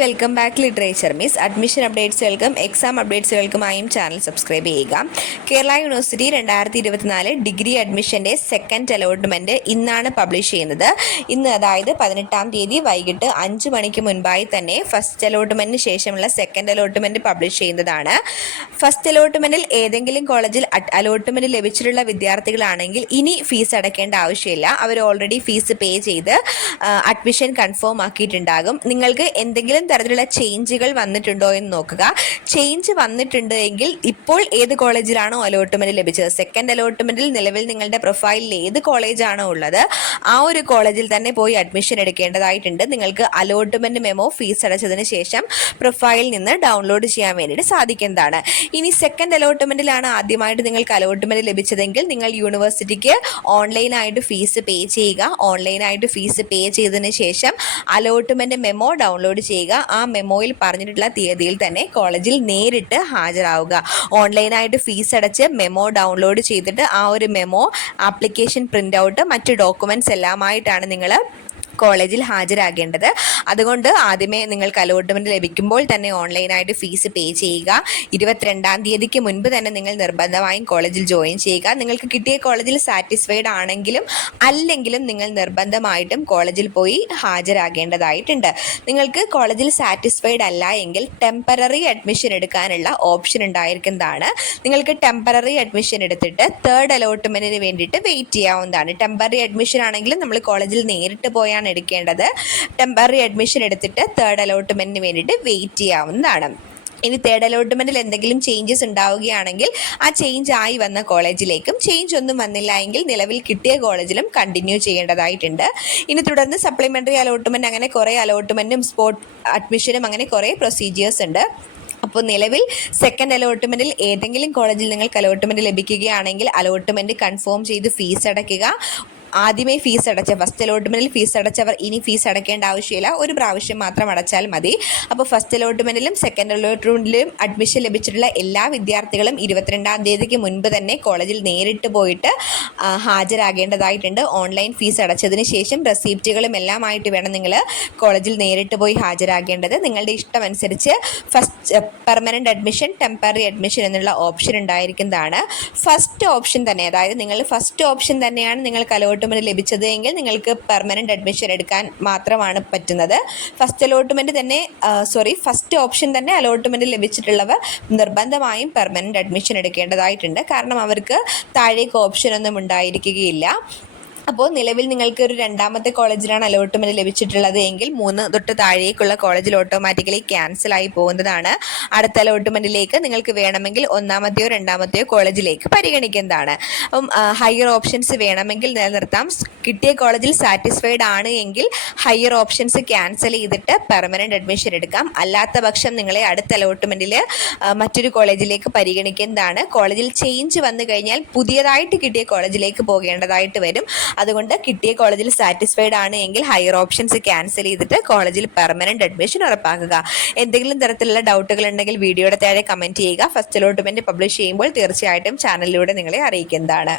Welcome back literature miss. Admission അപ്ഡേറ്റ്സുകൾക്കും exam അപ്ഡേറ്റ്സുകൾക്കുമായും channel subscribe ചെയ്യുക. കേരള യൂണിവേഴ്സിറ്റി 2024 ഡിഗ്രി അഡ്മിഷൻ്റെ സെക്കൻഡ് അലോട്ട്മെൻറ്റ് ഇന്നാണ് പബ്ലിഷ് ചെയ്യുന്നത്. ഇന്ന് അതായത് 18-ാം തീയതി വൈകിട്ട് 5 മണിക്ക് മുൻപായി തന്നെ ഫസ്റ്റ് അലോട്ട്മെൻറ്റിന് ശേഷമുള്ള സെക്കൻഡ് അലോട്ട്മെൻറ്റ് പബ്ലിഷ് ചെയ്യുന്നതാണ്. ഫസ്റ്റ് അലോട്ട്മെൻറ്റിൽ ഏതെങ്കിലും കോളേജിൽ അലോട്ട്മെൻറ്റ് ലഭിച്ചിട്ടുള്ള വിദ്യാർത്ഥികളാണെങ്കിൽ ഇനി ഫീസ് അടയ്ക്കേണ്ട ആവശ്യമില്ല. അവർ ഓൾറെഡി ഫീസ് പേ ചെയ്ത് അഡ്മിഷൻ കൺഫേം ആക്കിയിട്ടുണ്ടാകും. നിങ്ങൾക്ക് എന്തെങ്കിലും തരത്തിലുള്ള ചേഞ്ചുകൾ വന്നിട്ടുണ്ടോ എന്ന് നോക്കുക. ചേഞ്ച് വന്നിട്ടുണ്ട് എങ്കിൽ ഇപ്പോൾ ഏത് കോളേജിലാണോ അലോട്ട്മെൻറ്റ് ലഭിച്ചത്, സെക്കൻഡ് അലോട്ട്മെൻറ്റിൽ നിലവിൽ നിങ്ങളുടെ പ്രൊഫൈലിൽ ഏത് കോളേജാണോ ഉള്ളത് ആ ഒരു കോളേജിൽ തന്നെ പോയി അഡ്മിഷൻ എടുക്കേണ്ടതായിട്ടുണ്ട്. നിങ്ങൾക്ക് അലോട്ട്മെൻറ്റ് മെമ്മോ ഫീസ് അടച്ചതിന് ശേഷം പ്രൊഫൈലിൽ നിന്ന് ഡൗൺലോഡ് ചെയ്യാൻ വേണ്ടിയിട്ട് സാധിക്കുന്നതാണ്. ഇനി സെക്കൻഡ് അലോട്ട്മെൻറ്റിലാണ് ആദ്യമായിട്ട് നിങ്ങൾക്ക് അലോട്ട്മെൻറ്റ് ലഭിച്ചതെങ്കിൽ നിങ്ങൾ യൂണിവേഴ്സിറ്റിക്ക് ഓൺലൈനായിട്ട് ഫീസ് പേ ചെയ്യുക. ഓൺലൈനായിട്ട് ഫീസ് പേ ചെയ്തതിന് ശേഷം അലോട്ട്മെൻറ്റ് മെമ്മോ ഡൗൺലോഡ് ചെയ്യുക. ആ മെമ്മോയിൽ പറഞ്ഞിട്ടുള്ള തീയതിയിൽ തന്നെ കോളേജിൽ നേരിട്ട് ഹാജരാവുക. ഓൺലൈനായിട്ട് ഫീസ് അടച്ച് മെമ്മോ ഡൗൺലോഡ് ചെയ്തിട്ട് ആ ഒരു മെമ്മോ, ആപ്ലിക്കേഷൻ പ്രിൻ്റ് ഔട്ട്, മറ്റ് ഡോക്യുമെൻറ്റ്സ് എല്ലാമായിട്ടാണ് നിങ്ങൾ കോളേജിൽ ഹാജരാകേണ്ടത്. അതുകൊണ്ട് ആദ്യമേ നിങ്ങൾക്ക് അലോട്ട്മെൻറ്റ് ലഭിക്കുമ്പോൾ തന്നെ ഓൺലൈനായിട്ട് ഫീസ് പേ ചെയ്യുക. 22-ാം തീയതിക്ക് മുൻപ് തന്നെ നിങ്ങൾ നിർബന്ധമായും കോളേജിൽ ജോയിൻ ചെയ്യുക. നിങ്ങൾക്ക് കിട്ടിയ കോളേജിൽ സാറ്റിസ്ഫൈഡ് ആണെങ്കിലും അല്ലെങ്കിലും നിങ്ങൾ നിർബന്ധമായിട്ടും കോളേജിൽ പോയി ഹാജരാകേണ്ടതായിട്ടുണ്ട്. നിങ്ങൾക്ക് കോളേജിൽ സാറ്റിസ്ഫൈഡ് അല്ല എങ്കിൽ ടെമ്പററി അഡ്മിഷൻ എടുക്കാനുള്ള ഓപ്ഷൻ ഉണ്ടായിരിക്കുന്നതാണ്. നിങ്ങൾക്ക് ടെമ്പററി അഡ്മിഷൻ എടുത്തിട്ട് തേർഡ് അലോട്ട്മെൻറ്റിന് വേണ്ടിയിട്ട് വെയിറ്റ് ചെയ്യാവുന്നതാണ്. ടെമ്പററി അഡ്മിഷൻ ആണെങ്കിലും നമ്മൾ കോളേജിൽ നേരിട്ട് പോയാണ് എടുക്കേണ്ടത്. ടെമ്പററി അഡ്മിഷൻ എടുത്തിട്ട് തേർഡ് അലോട്ട്മെന്റിന് വേണ്ടിയിട്ട് വെയിറ്റ് ചെയ്യാവുന്നതാണ്. ഇനി തേർഡ് അലോട്ട്മെന്റിൽ എന്തെങ്കിലും ചേഞ്ചസ് ഉണ്ടാവുകയാണെങ്കിൽ ആ ചേഞ്ച് ആയി വന്ന കോളേജിലേക്കും, ചേഞ്ച് ഒന്നും വന്നില്ല എങ്കിൽ നിലവിൽ കിട്ടിയ കോളേജിലും കണ്ടിന്യൂ ചെയ്യേണ്ടതായിട്ടുണ്ട്. ഇനി തുടർന്ന് സപ്ലിമെൻ്ററി അലോട്ട്മെന്റ്, അങ്ങനെ കുറേ അലോട്ട്മെന്റും സ്പോട്ട് അഡ്മിഷനും അങ്ങനെ കുറേ പ്രൊസീജിയേഴ്സ് ഉണ്ട്. അപ്പോൾ നിലവിൽ സെക്കൻഡ് അലോട്ട്മെൻറ്റിൽ ഏതെങ്കിലും കോളേജിൽ നിങ്ങൾക്ക് അലോട്ട്മെൻറ്റ് ലഭിക്കുകയാണെങ്കിൽ അലോട്ട്മെൻറ്റ് കൺഫേം ചെയ്ത് ഫീസ് അടയ്ക്കുക. ആദ്യമേ ഫീസ് അടച്ച, ഫസ്റ്റ് അലോട്ട്മെൻറ്റിൽ ഫീസ് അടച്ചവർ ഇനി ഫീസ് അടയ്ക്കേണ്ട ആവശ്യമില്ല. ഒരു പ്രാവശ്യം മാത്രം അടച്ചാൽ മതി. അപ്പോൾ ഫസ്റ്റ് അലോട്ട്മെൻറ്റിലും സെക്കൻഡ് അലോട്ട്മെൻറ്റിലും അഡ്മിഷൻ ലഭിച്ചിട്ടുള്ള എല്ലാ വിദ്യാർത്ഥികളും 22-ാം തീയതിക്ക് മുൻപ് തന്നെ കോളേജിൽ നേരിട്ട് പോയിട്ട് ഹാജരാകേണ്ടതായിട്ടുണ്ട്. ഓൺലൈൻ ഫീസ് അടച്ചതിന് ശേഷം റെസിപ്റ്റുകളും എല്ലാമായിട്ട് വേണം നിങ്ങൾ കോളേജിൽ നേരിട്ട് പോയി ഹാജരാകേണ്ടത്. നിങ്ങളുടെ ഇഷ്ടമനുസരിച്ച് first permanent admission, temporary admission എന്നുള്ള ഓപ്ഷൻ ഉണ്ടായിരിക്കുന്നതാണ്. ഫസ്റ്റ് ഓപ്ഷൻ തന്നെ, അതായത് നിങ്ങൾ ഫസ്റ്റ് ഓപ്ഷൻ തന്നെയാണ് നിങ്ങൾക്ക് അലോട്ട്മെൻറ്റ് ലഭിച്ചത് എങ്കിൽ നിങ്ങൾക്ക് പെർമനൻ്റ് അഡ്മിഷൻ എടുക്കാൻ മാത്രമാണ് പറ്റുന്നത്. ഫസ്റ്റ് ഓപ്ഷൻ തന്നെ അലോട്ട്മെൻറ്റ് ലഭിച്ചിട്ടുള്ളവർ നിർബന്ധമായും പെർമനൻ്റ് അഡ്മിഷൻ എടുക്കേണ്ടതായിട്ടുണ്ട്. കാരണം അവർക്ക് താഴേക്ക് ഓപ്ഷൻ ഒന്നും ഉണ്ടായിരിക്കുകയില്ല. അപ്പോൾ നിലവിൽ നിങ്ങൾക്ക് ഒരു രണ്ടാമത്തെ കോളേജിലാണ് അലോട്ട്മെൻറ്റ് ലഭിച്ചിട്ടുള്ളത് എങ്കിൽ 3 തൊട്ട് താഴേക്കുള്ള കോളേജിൽ ഓട്ടോമാറ്റിക്കലി ക്യാൻസലായി പോകുന്നതാണ്. അടുത്ത അലോട്ട്മെൻറ്റിലേക്ക് നിങ്ങൾക്ക് വേണമെങ്കിൽ ഒന്നാമത്തെയോ രണ്ടാമത്തെയോ കോളേജിലേക്ക് പരിഗണിക്കുന്നതാണ്. അപ്പം ഹയർ ഓപ്ഷൻസ് വേണമെങ്കിൽ നിലനിർത്താം. കിട്ടിയ കോളേജിൽ സാറ്റിസ്ഫൈഡ് ആണ് എങ്കിൽ ഹയർ ഓപ്ഷൻസ് ക്യാൻസൽ ചെയ്തിട്ട് പെർമനൻ്റ് അഡ്മിഷൻ എടുക്കാം. അല്ലാത്ത പക്ഷം നിങ്ങളെ അടുത്ത അലോട്ട്മെൻറ്റിൽ മറ്റൊരു കോളേജിലേക്ക് പരിഗണിക്കുന്നതാണ്. കോളേജിൽ ചേഞ്ച് വന്നു കഴിഞ്ഞാൽ പുതിയതായിട്ട് കിട്ടിയ കോളേജിലേക്ക് പോകേണ്ടതായിട്ട് വരും. അതുകൊണ്ട് കിട്ടിയ കോളേജിൽ സാറ്റിസ്ഫൈഡ് ആണ് എങ്കിൽ ഹയർ ഓപ്ഷൻസ് ക്യാൻസൽ ചെയ്തിട്ട് കോളേജിൽ പെർമനൻ്റ് അഡ്മിഷൻ ഉറപ്പാക്കുക. എന്തെങ്കിലും തരത്തിലുള്ള ഡൗട്ടുകൾ ഉണ്ടെങ്കിൽ വീഡിയോയുടെ താഴെ കമൻറ്റ് ചെയ്യുക. ഫസ്റ്റ് അലോട്ട്മെൻറ്റ് പബ്ലിഷ് ചെയ്യുമ്പോൾ തീർച്ചയായിട്ടും ചാനലിലൂടെ നിങ്ങളെ അറിയിക്കുന്നതാണ്.